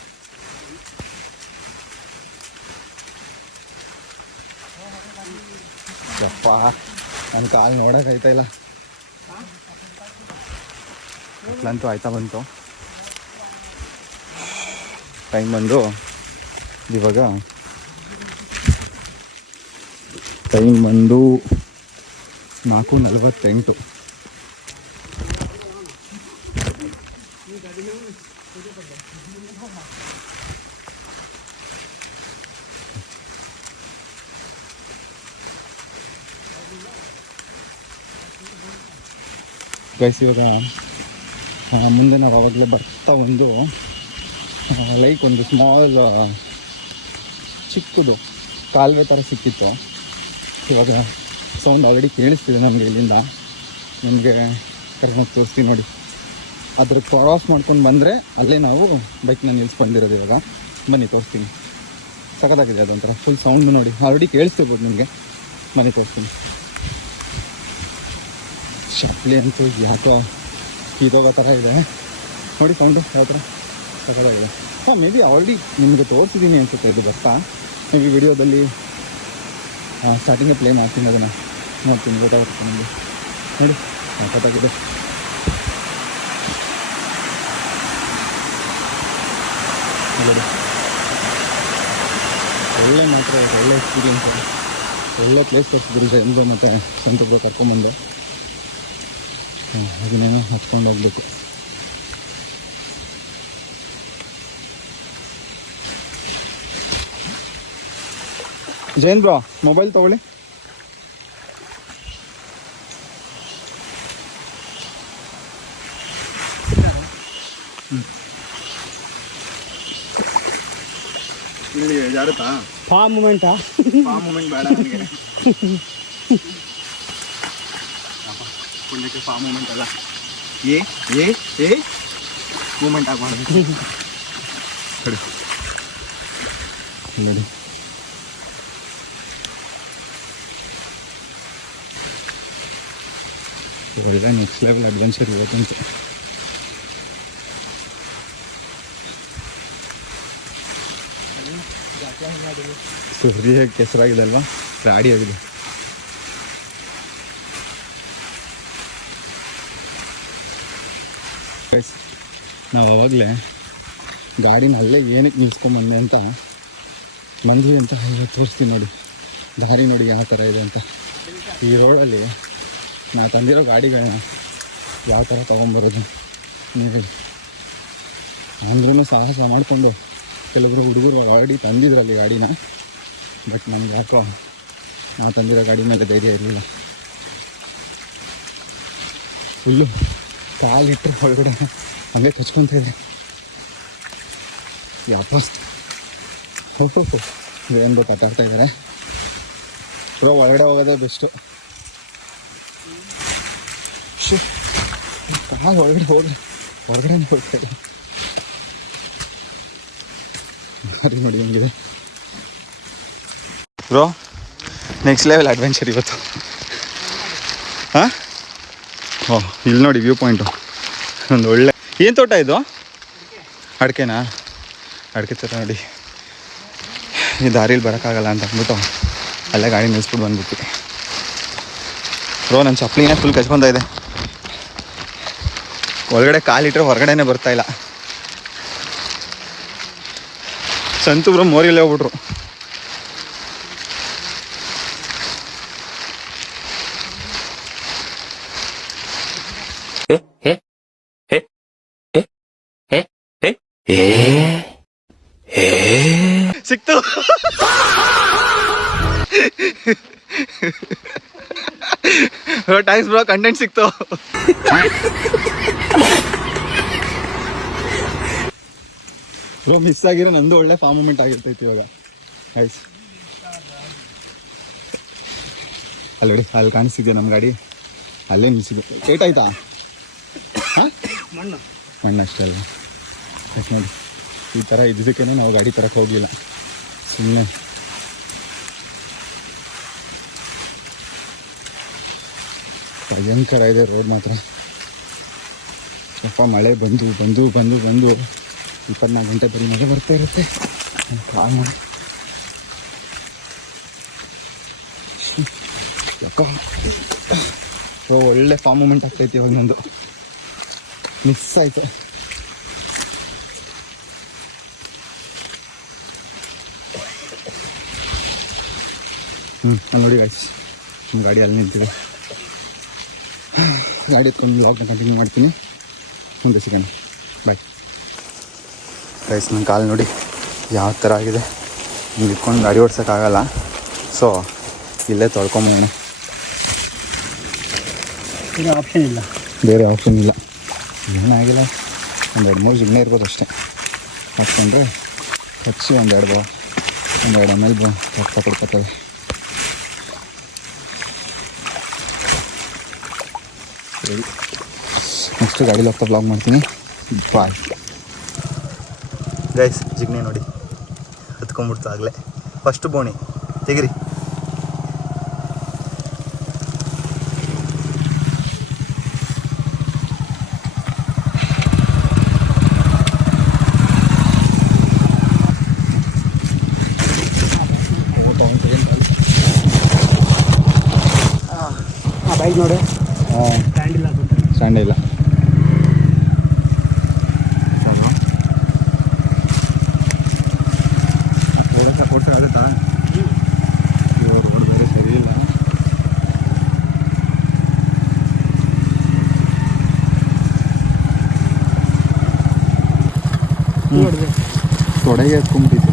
ಯಪ್ಪ, ನನ್ನ ಕಾಲು ನೋಡೋಕ್ಕಾಯ್ತಾ ಇಲ್ಲ. ಅಟ್ಲಂತೂ ಆಯ್ತಾ ಬಂತು. ಟೈಮ್ ಬಂದು ಇವಾಗ ಟೈಮ್ ಬಂದು 4:48. ಗೈಸ್, ಇವಾಗ ಮುಂದೆ ನಾವು ಆವಾಗಲೇ ಬರ್ತಾ ಒಂದು ಲೈಕ್ ಒಂದು ಸ್ಮಾಲ್ ಚಿಕ್ಕದು ಕಾಲುವೆ ಥರ ಸಿಕ್ಕಿತ್ತು. ಇವಾಗ ಸೌಂಡ್ ಆಲ್ರೆಡಿ ಕೇಳಿಸ್ತಿದೆ ನಮಗೆ ಇಲ್ಲಿಂದ. ನಿಮಗೆ ಕರ್ಕೊಂಡು ತೋರಿಸ್ತೀವಿ ನೋಡಿ. ಅದ್ರ ಕ್ರಾಸ್ ಮಾಡ್ಕೊಂಡು ಬಂದರೆ ಅಲ್ಲೇ ನಾವು ಬೈಕ್ನ ನಿಲ್ಸ್ಕೊಂಡಿರೋದು. ಇವಾಗ ಬನ್ನಿ ತೋರಿಸ್ತೀನಿ. ಸಖತ್ತಾಗಿದೆ ಅದೊಂಥರ ಫುಲ್ ಸೌಂಡ್ ನೋಡಿ, ಆಲ್ರೆಡಿ ಕೇಳಿಸ್ತಿರ್ಬೋದು ನಿಮಗೆ. ಬನ್ನಿ ತೋರಿಸ್ತೀನಿ. ಚಪ್ಪಲಿ ಅಂತೂ ಯಾಕೋ ಇದೋಗೋ ಥರ ಇದೆ ನೋಡಿ, ಸೌಂಡು ಯಾವ ಥರ ಸಖತ್ತಾಗಿದೆ. ಹಾಂ, ಮೇ ಬಿ ಆಲ್ರೆಡಿ ನಿಮಗೆ ತೋರಿಸಿದ್ದೀನಿ ಅನ್ಸುತ್ತೆ ಇದು ಬರ್ತಾ. ಮೇ ಬಿ ವಿಡಿಯೋದಲ್ಲಿ ಸ್ಟಾರ್ಟಿಂಗೇ ಪ್ಲೇ ಮಾಡ್ತೀನಿ, ಅದನ್ನು ನೋಡ್ತೀನಿ, ಗೊತ್ತಾಗುತ್ತೆ ನಿಮಗೆ. ನೋಡಿ ಸಖತ್ತಾಗಿದೆ. ನೋಡಿ, ಒಳ್ಳೆ ಮಾತ್ರ ಒಳ್ಳೆ ಎಕ್ಸ್ಪೀರಿಯನ್ಸು, ಒಳ್ಳೆ ಪ್ಲೇಸ್ ತೋರಿಸಿದ್ರು ಜೈನ್ಗೋ ಮತ್ತು ಸಂತಬ್ರು ಕರ್ಕೊಂಬಂದೆ. ಅದನ್ನೇನೋ ಹಚ್ಕೊಂಡು ಹೋಗ್ಬೇಕು. ಜೈನ್ ಬ್ರೋ, ಮೊಬೈಲ್ ತಗೊಳ್ಳಿ. ಇಲ್ಲಿ ಜಾರುತ್ತಾ? ಫಾ ಮೂಮೆಂಟಾ? ಫಾ ಮೂಮೆಂಟ್ ಬೇಡ ನನಗೆ. ಪುಣ್ಯಕ್ಕೆ ಫಾ ಮೂಮೆಂಟ್ ಅಲ್ಲ, ಏ ಏ ಏ ಮೂಮೆಂಟ್ ಆಗಬಾರ್ದು. ಕಡೆ ನೋಡಿ, ಒಳ್ಳೆ ನೆಕ್ಸ್ಟ್ ಲೆವೆಲ್ ಅಡ್ವೆಂಚರ್ ಇವತ್ತಂತೆ. ಸೂರ್ಯ ಕೆಸರಾಗಿದೆ ಅಲ್ವಾ, ರಾಡಿ ಆಗಿದೆ. ನಾವು ಅವಾಗಲೇ ಗಾಡಿನ ಅಲ್ಲೇ ಏನಕ್ಕೆ ನಿಲ್ಸ್ಕೊಂಬಂದೆ ಅಂತ ಬಂದ್ವಿ ಅಂತ ಇವತ್ತು ತೋರಿಸ್ತೀನಿ ನೋಡಿ. ದಾರಿ ನೋಡಿ ಯಾವ ಥರ ಇದೆ ಅಂತ. ಈ ರೋಡಲ್ಲಿ ನಾವು ತಂದಿರೋ ಗಾಡಿಗಳನ್ನ ಯಾವ ಥರ ತೊಗೊಂಬರೋದು ನೀವು ಅಂದ್ರೂ ಸಾಹಸ ಮಾಡಿಕೊಂಡು ಕೆಲವರು ಹುಡುಗರು ಆಲ್ರೆಡಿ ತಂದಿದ್ರಲ್ಲಿ ಗಾಡಿನ. ಬಟ್ ನಮ್ಗೆ ಯಾಕೋ ನಾವು ತಂದಿರೋ ಗಾಡಿ ಮೇಲೆ ಧೈರ್ಯ ಇರಲಿಲ್ಲ. ಫುಲ್ಲು ಕಾಲಿಟ್ಟರೆ ಹೊರಗಡೆ ಹಂಗೆ ಕಚ್ಕೊತ ಇದೆ. ಯಾಕೋ ಏನು ಬೇಕು ಆಟಾಡ್ತಾ ಇದ್ದಾರೆ. ಪುರೋ ಹೊರಗಡೆ ಹೋಗೋದೇ ಬೆಸ್ಟು. ಕಾಲು ಹೊರಗಡೆ ಹೊರಗಡೆ ಹೋಗ್ತಾ ಇದೆ. ಸರಿ ನೋಡಿ ಹೆಂಗಿದೆ ಬ್ರೋ, ನೆಕ್ಸ್ಟ್ ಲೆವೆಲ್ ಅಡ್ವೆಂಚರ್ ಇವತ್ತು. ಹಾಂ, ಓಹ್ ಇಲ್ಲಿ ನೋಡಿ ವ್ಯೂ ಪಾಯಿಂಟು. ಒಂದು ಒಳ್ಳೆ ಏನು ತೋಟ ಇದು? ಅಡಿಕೆನಾ? ಅಡಿಕೆ ತೋಟ ನೋಡಿ. ಈ ದಾರಿಲಿ ಬರೋಕ್ಕಾಗಲ್ಲ ಅಂತ ಅಂದ್ಬಿಟ್ಟು ಅಲ್ಲೇ ಗಾಡಿ ನಿಲ್ಲಿಸ್ಬಿಟ್ಟು ಬಂದ್ಬಿಟ್ಟು. ಬ್ರೋ ನನ್ನ ಚಪ್ಪಲಿನೇ ಫುಲ್ ಕಚ್ಕೊತಾ ಇದೆ. ಒಳಗಡೆ ಕಾಲಿಟ್ಟರೆ ಹೊರಗಡೆನೇ ಬರ್ತಾಯಿಲ್ಲ. ಸಂತು ಬ್ರೋ ಮೋರಿಯಲ್ಲೇ ಹೋಗ್ಬಿಟ್ರು. ಸಿಕ್ತು. ಥ್ಯಾಂಕ್ಸ್ ಬ್ರೋ, ಕಂಟೆಂಟ್ ಸಿಕ್ತು. ಬ್ರೋ ಮಿಸ್ ಆಗಿರೋ ನಂದು ಒಳ್ಳೆ ಫಾರ್ಮ್ ಮೂಮೆಂಟ್ ಆಗಿರ್ತೈತಿ ಇವಾಗ. ಆಯ್ತು ಅಲ್ಲಿ ನೋಡಿ, ಅಲ್ಲಿ ಕಾಣಿಸ್ತಿದ್ಯಾ ನಮ್ಮ ಗಾಡಿ? ಅಲ್ಲೇ ನಿಲ್ಸಿದ್ದೆ. ಲೇಟ್ ಆಯ್ತಾ? ಹಾಂ, ಮಣ್ಣು ಅಷ್ಟೇ ಅಲ್ಲ. ನೋಡಿ ಈ ಥರ ಇದ್ದಕ್ಕೇನೆ ನಾವು ಗಾಡಿ ತರಕ್ಕೆ ಹೋಗಲಿಲ್ಲ. ಸುಮ್ಮನೆ ಭಯಂಕರ ಇದೆ ರೋಡ್ ಮಾತ್ರ. ಸ್ವಲ್ಪ ಮಳೆ ಬಂದು 24 ಗಂಟೆ ಬರೀ ಮಳೆ ಬರ್ತಾ ಇರುತ್ತೆ. ಕಾಲ್ ಮಾಡಿ ಒಳ್ಳೆ ಫಾರ್ಮ್ ಮೂಮೆಂಟ್ ಆಗ್ತೈತಿ ಇವಾಗ. ನಂದು ಮಿಸ್ ಆಯ್ತು. ನೋಡಿ ಗಾಯ್ಸ್, ನಮ್ಮ ಗಾಡಿ ಅಲ್ಲಿ ನಿಂತಿದೆ. ಗಾಡಿ ಎತ್ಕೊಂಡು ಬ್ಲಾಗ್ನ ಕಂಟಿನ್ಯೂ ಮಾಡ್ತೀನಿ, ಮುಂದೆ ಸಿಗೋಣ. Bye guys. ನನ್ನ ಕಾಲು ನೋಡಿ ಯಾವ ಥರ ಆಗಿದೆ. ಹಿಂಗೆ ಇಟ್ಕೊಂಡು ಗಾಡಿ ಓಡ್ಸೋಕ್ಕಾಗಲ್ಲ. ಸೊ ಇಲ್ಲೇ ತೊಳ್ಕೊಂಬೋಣ. ಬೇರೆ ಆಪ್ಷನ್ ಇಲ್ಲ. ಏನಾಗಿಲ್ಲ, ಒಂದು 2-3 ಜಿಗ್ನೆ ಇರ್ಬೋದು ಅಷ್ಟೇ. ಹಾಕ್ಕೊಂಡ್ರೆ ಹಚ್ಚಿ ಒಂದು 2 ml ರಕ್ತ ಕೊಡ್ಕೊತವೆ. ನೆಕ್ಸ್ಟ್ ಗಾಡೀಲಿ ಹೋಗ್ತಾ ಬ್ಲಾಗ್ ಮಾಡ್ತೀನಿ. Bye guys. ಜಿಗ್ನೆ ನೋಡಿ ಹತ್ಕೊಂಡ್ಬಿಡ್ತು ಆಗಲೇ. ಫಸ್ಟ್ ಬೋಣಿ ತೆಗಿರಿ. ಬೈಕ್ ನೋಡಿ, ಸ್ಟ್ಯಾಂಡೇ ಇಲ್ಲ. ಫೋಟೋ ಆಗುತ್ತಾ? ರೋಡ್ ಬೇರೆ ಸರಿ ಇಲ್ಲ. ತೊಡೆಗೆ ಎತ್ಕೊಂಡ್ಬಿಟ್ಟಿತ್ತು.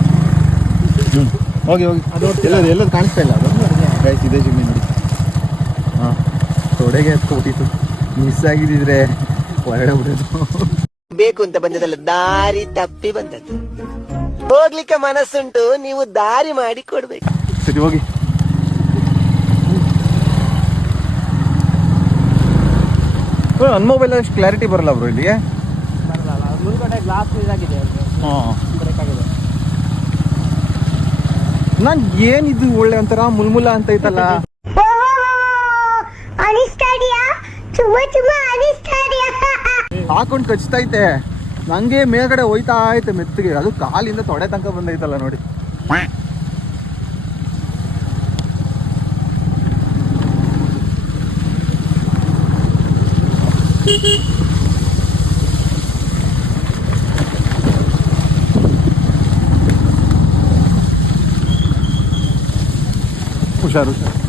ಹೋಗಿ ಎಲ್ಲದು ಕಾಣಿಸ್ತಾ ಇಲ್ಲ. ಅದು ಗೈಸ್ ಇದೆ ಜಿಮ್ಮಿ ನೋಡಿ. ಹಾಂ, ತೊಡೆಗೆ ಎತ್ಕೊಬಿಟ್ಟಿತ್ತು. ಮಿಸ್ ಆಗಿದ್ದಿದ್ರೆ ಹೊರಗಡೆ ಬಿಡೋದು. ಬೇಕು ಅಂತ ಬಂದದಲ್ಲ, ದಾರಿ ತಪ್ಪಿ ಬಂದದ್ದು. ಹೋಗ್ಲಿಕ್ಕೆ ಮನಸ್ಸುಂಟು, ನೀವು ದಾರಿ ಮಾಡಿ ಕೊಡ್ಬೇಕು. ಸರಿ ಹೋಗಿ. ನನ್ನ ಮೊಬೈಲ್ ಅಷ್ಟು ಕ್ಲಾರಿಟಿ ಬರಲ್ಲ ಬ್ರೋ ಇಲ್ಲಿಗೆ. ಮುಂದ್ಗಡೆ ಗ್ಲಾಸ್ ಇದಾಗಿದೆ. ಹಾಂ, ಬ್ರೇಕ್ ಆಗಿದೆ. ನಾನು ಏನಿದು ಒಳ್ಳೆ ಒಂಥರ ಮುಲ್ಮುಲ ಅಂತ ಐತಲ್ಲ. ಅನಿಸ್ತಾ ಇದೆಯಾ ಹಾಕೊಂಡು ಕಚ್ತೈತೆ, ನಂಗೆ ಮೇಲ್ಗಡೆ ಹೋಯ್ತಾ ಐತೆ ಮೆತ್ತಿಗೆ, ಅದು ಕಾಲಿಂದ ತೊಡೆ ತನಕ ಬಂದೈತಲ್ಲ ನೋಡಿ. ಹುಷಾರು ಹುಷಾರು.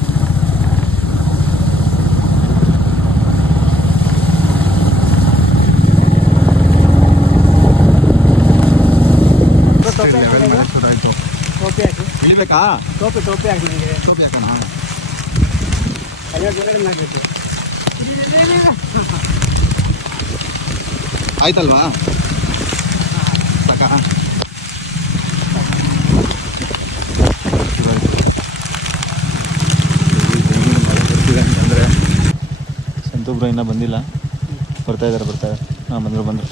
ಇಳಿಬೇಕಾ? ಟೋಪಿ ಹಾಕಿ ನಿಮಗೆ. ಟೋಪಿ ಹಾಕೋಣ. ಆಯ್ತಲ್ವಾ? ಸಾಕಾ? ಅಂತಂದ್ರೆ ಸಂತೂಬ್ರು ಇನ್ನೂ ಬಂದಿಲ್ಲ, ಬರ್ತಾ ಇದ್ದಾರೆ. ಹಾಂ, ಬಂದರು.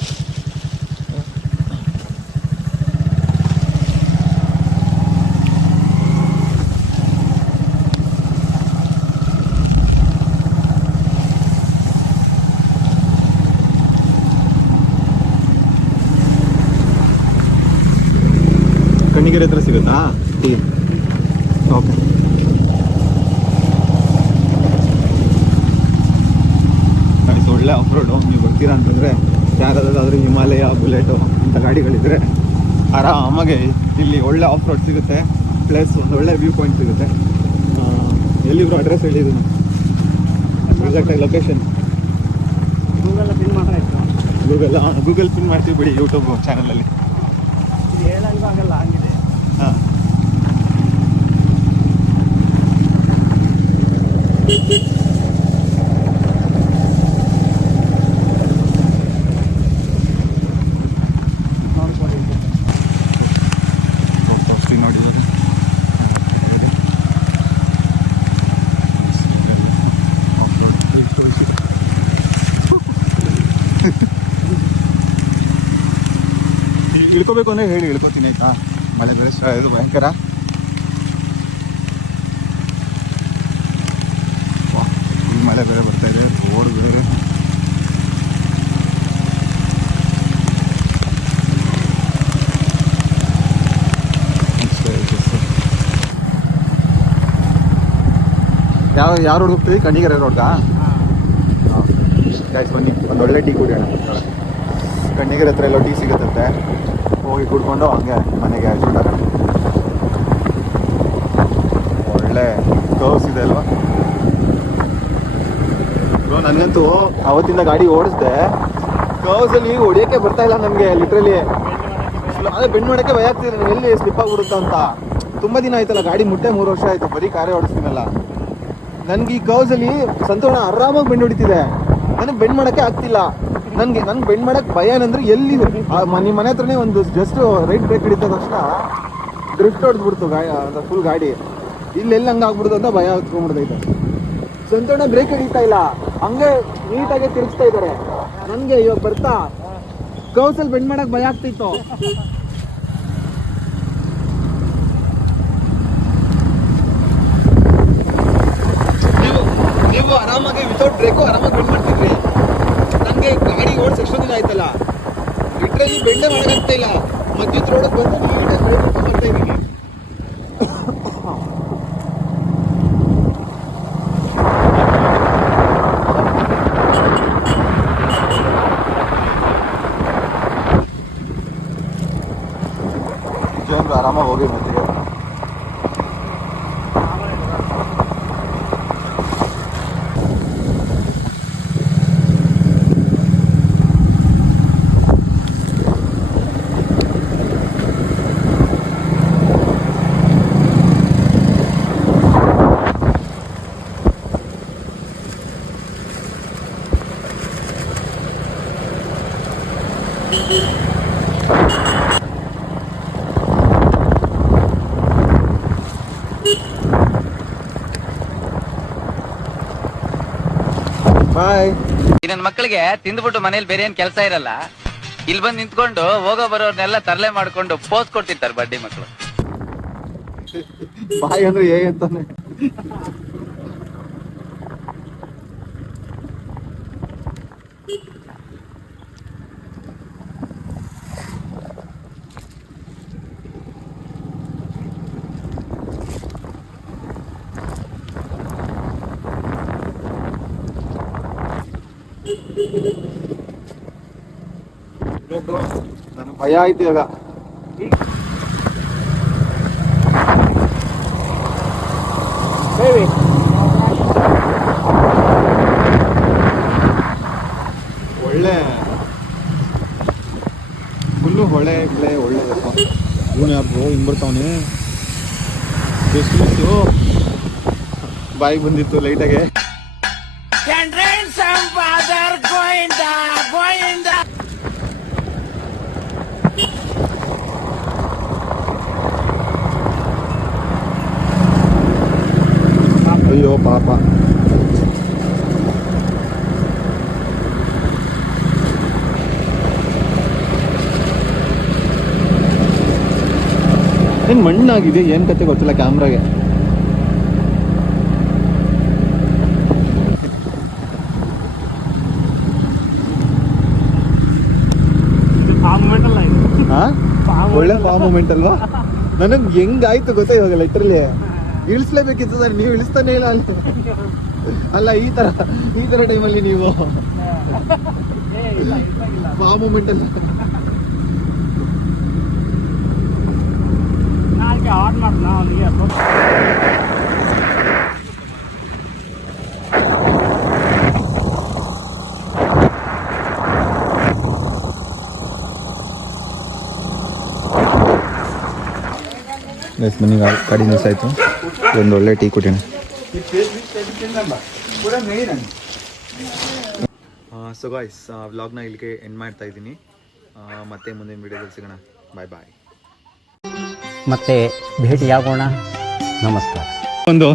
ಕಣ್ಣಿಗೆರೆ ಹತ್ರ ಸಿಗುತ್ತಾ ಟೀ? ಓಕೆ. ಒಳ್ಳೆ ಆಫ್ ರೋಡು. ನೀವು ಬರ್ತೀರಾ ಅಂತಂದರೆ ಯಾರಾದ್ರೂ ಹಿಮಾಲಯ, ಬುಲೆಟು ಇಂಥ ಗಾಡಿಗಳಿದ್ರೆ ಆರಾಮಾಗಿ ಇಲ್ಲಿ ಒಳ್ಳೆ ಆಫ್ ರೋಡ್ ಸಿಗುತ್ತೆ, ಪ್ಲಸ್ ಒಂದು ಒಳ್ಳೆ ವ್ಯೂ ಪಾಯಿಂಟ್ ಸಿಗುತ್ತೆ. ಎಲ್ಲಿಬ್ರು ಅಡ್ರೆಸ್ ಹೇಳಿದ್ದೀನಿ, ಎಕ್ಸಾಕ್ಟಾಗಿ ಲೊಕೇಶನ್ ಗೂಗಲ್ ಪಿನ್ ಮಾಡ್ತೀವಿ ಬಿಡಿ, ಯೂಟ್ಯೂಬ್ ಚಾನಲಲ್ಲಿ. ಹೇಳಂಗೂ ಆಗಲ್ಲ, ಹಂಗಿದೆ. ಹಾಂ, ಇಳ್ಕೋಬೇಕು ಅಂದರೆ ಹೇಳಿ ಇಳ್ಕೋತೀನಿ ಆಯ್ತಾ? ಮಳೆ ಬೇರೆ ಇದು ಭಯಂಕರ. ಈ ಮಳೆ ಬೇರೆ ಬರ್ತಾ ಇದೆ, ರೋಡ್ ಬೇರೆ. ಯಾವ ರೋಡ್ ಹೋಗ್ತೀವಿ? ಕಣ್ಣಿಗೆರೆ ರೋಡ್ಗಾ? ಹಾಂ, ಗಾಯ್ಸ್ ಬನ್ನಿ ಒಂದೊಳ್ಳೆ ಟೀ ಕುಡಿಯೋಣ. ಕಣ್ಣಿಗೆರೆ ಹತ್ರ ಎಲ್ಲೋ ಟೀ ಸಿಗುತ್ತಂತೆ, ಹೋಗಿ ಕುಡ್ಕೊಂಡು ಹಂಗೆ ಮನೆಗೆ ಶೂಟಾಗ. ಒಳ್ಳೆ ಕರ್ವ್ಸ್ ಇದೆ ಅಲ್ವಾ? ನನಗಂತೂ ಅವತ್ತಿಂದ ಗಾಡಿ ಓಡಿಸ್ದೆ, ಕರ್ವ್ಸಲ್ಲಿ ಹೊಡಿಯೋಕ್ಕೆ ಬರ್ತಾ ಇಲ್ಲ ನನಗೆ, ಲಿಟ್ರಲಿ. ಅದೇ ಬೆಂಡ್ ಮಾಡೋಕ್ಕೆ ಭಯ ಆಗ್ತಿದೆ, ನಾನು ಎಲ್ಲಿ ಸ್ಲಿಪ್ ಆಗಿಬಿಡುತ್ತಾ ಅಂತ. ತುಂಬ ದಿನ ಆಯ್ತಲ್ಲ ಗಾಡಿ ಮುಟ್ಟೆ, 3 ವರ್ಷ ಆಯಿತು, ಬರೀ ಕಾರೇ ಓಡಿಸ್ತೀನಲ್ಲ. ನನಗೆ ಈ ಕರ್ವ್ಸಲ್ಲಿ ಸಂತೋಷ ಆರಾಮಾಗಿ ಬೆಂಡ್ ಹೊಡಿತಿದೆ, ನನಗೆ ಬೆಂಡ್ ಮಾಡೋಕ್ಕೆ ಆಗ್ತಿಲ್ಲ. ನನ್ಗೆ ಬೆಂಡ್ ಮಾಡಕ್ ಭಯ ಏನಂದ್ರೆ, ಎಲ್ಲಿ ನಿಮ್ಮ ಮನೆ ಹತ್ರನೇ ಒಂದು ಜಸ್ಟ್ ರೈಟ್ ಬ್ರೇಕ್ ಹಿಡಿದ ತಕ್ಷಣ ಡ್ರಿಫ್ಟ್ ಹೊಡೆದ್ಬಿಡ್ತು ಫುಲ್ ಗಾಡಿ. ಇಲ್ಲೆಲ್ಲ ಹಂಗೆ ಆಗ್ಬಿಡ್ತು ಅಂತ ಭಯ ಹತ್ಕೊಂಡ್ಬಿಡ್ತೈತೆ. ಸಂತೋಣ ಬ್ರೇಕ್ ಹಿಡಿತಾ ಇಲ್ಲ, ಹಂಗೆ ನೀಟಾಗಿ ತಿರುಗಿಸ್ತಾ ಇದ್ದಾರೆ. ನನಗೆ ಇವಾಗ ಬರ್ತಾ ಕೌಸಲ್ ಬೆಂಡ್ ಮಾಡಕ್ ಭಯ ಆಗ್ತಿತ್ತು. ನೀವು ಆರಾಮಾಗಿ ವಿತೌಟ್ ಬ್ರೇಕು ಆರಾಮಾಗಿ ಬೆಂಡ್ ಮಾಡ್ತಿದ್ರಿ. ನನಗೆ ಗಾಡಿ ಓಡಿಸಿ ಎಷ್ಟೊಂದು ದಿನ ಆಯ್ತಲ್ಲ, ಲಿಟ್ರಲಿ ಬೆಂಡೆ ಮಾಡೋಕ್ಕಾಗ್ತಾ ಇಲ್ಲ. ಮಧ್ಯ ರೋಡಕ್ಕೆ ಬಂದು ನೀಟಾಗಿ ಬೆಳ್ಕೊಂಡು ಬರ್ತಾ ಇದ್ದೀನಿ. ನಿಜವಾಗ್ಲೂ ಆರಾಮಾಗಿ ಹೋಗಿ ಬಂದಿದೆ. ಬಾಯ್. ನನ್ನ ಮಕ್ಕಳಿಗೆ ತಿಂದ್ಬಿಟ್ಟು ಮನೇಲಿ ಬೇರೆ ಏನ್ ಕೆಲಸ ಇರಲ್ಲ, ಇಲ್ಲಿ ಬಂದು ನಿಂತ್ಕೊಂಡು ಹೋಗೋ ಬರೋರ್ನೆಲ್ಲ ತರಲೆ ಮಾಡ್ಕೊಂಡು ಪೋಸ್ ಕೊಡ್ತಿರ್ತಾರೆ ಬಡ್ಡಿ ಮಕ್ಕಳು. ಬಾಯ್ ಅಂದ್ರೆ ಅಂತಾನೆ. ನನಗೆ ಭಯ ಆಯ್ತು ಇವಾಗ. ಒಳ್ಳೆ ಫುಲ್ಲು ಹೊಳೆ ಗಿಳೆ ಒಳ್ಳೆದಪ್ಪ. ಇವನು ಯಾರು ಹಿಂಗೆ ಬರ್ತಾವನೆ, ಎಷ್ಟು ಬಾಯಿಗೆ ಬಂದಿತ್ತು ಲೈಟಾಗೆ. ಅಯ್ಯೋ ಪಾಪ. ಏನ್ ಮಣ್ಣಾಗಿದೆ, ಏನ್ ಕತೆ ಗೊತ್ತಿಲ್ಲ ಕ್ಯಾಮ್ರಾಗೆ. ಒಳ್ಳೆ ಫಾರ್ಮ್ ಮೂಮೆಂಟ್ ಅಲ್ವಾ? ನನಗೆ ಹೆಂಗಾಯ್ತು ಗೊತ್ತಾ ಇವಾಗ, ಲೆಟ್ರಲ್ಲಿ ಇಳಿಸ್ಲೇಬೇಕಿತ್ತು ಸರ್, ನೀವು ಇಳಿಸ್ತಾನೆ ಇಲ್ಲ ಅಲ್ಲಿ. ಅಲ್ಲ ಈ ತರ ಟೈಮಲ್ಲಿ ನೀವು ಫಾರ್ಮ್ ಮೂಮೆಂಟ್ ಅಲ್ಲ. ನನಗೆ ಗಾಡಿ ಮಿಸ್ ಆಯಿತು. ಒಂದು ಒಳ್ಳೆ ಟೀ ಕೊಟ್ಟಿನ. ಸೊ ಗಾಯ್ಸ್, ವ್ಲಾಗ್ನ ಇಲ್ಲಿಗೆ ಎಂಡ್ ಮಾಡ್ತಾ ಇದ್ದೀನಿ. ಮತ್ತೆ ಮುಂದಿನ ವಿಡಿಯೋದಲ್ಲಿ ಸಿಗೋಣ. ಬಾಯ್ ಬಾಯ್. ಮತ್ತೆ ಭೇಟಿಯಾಗೋಣ. ನಮಸ್ಕಾರ. ಒಂದು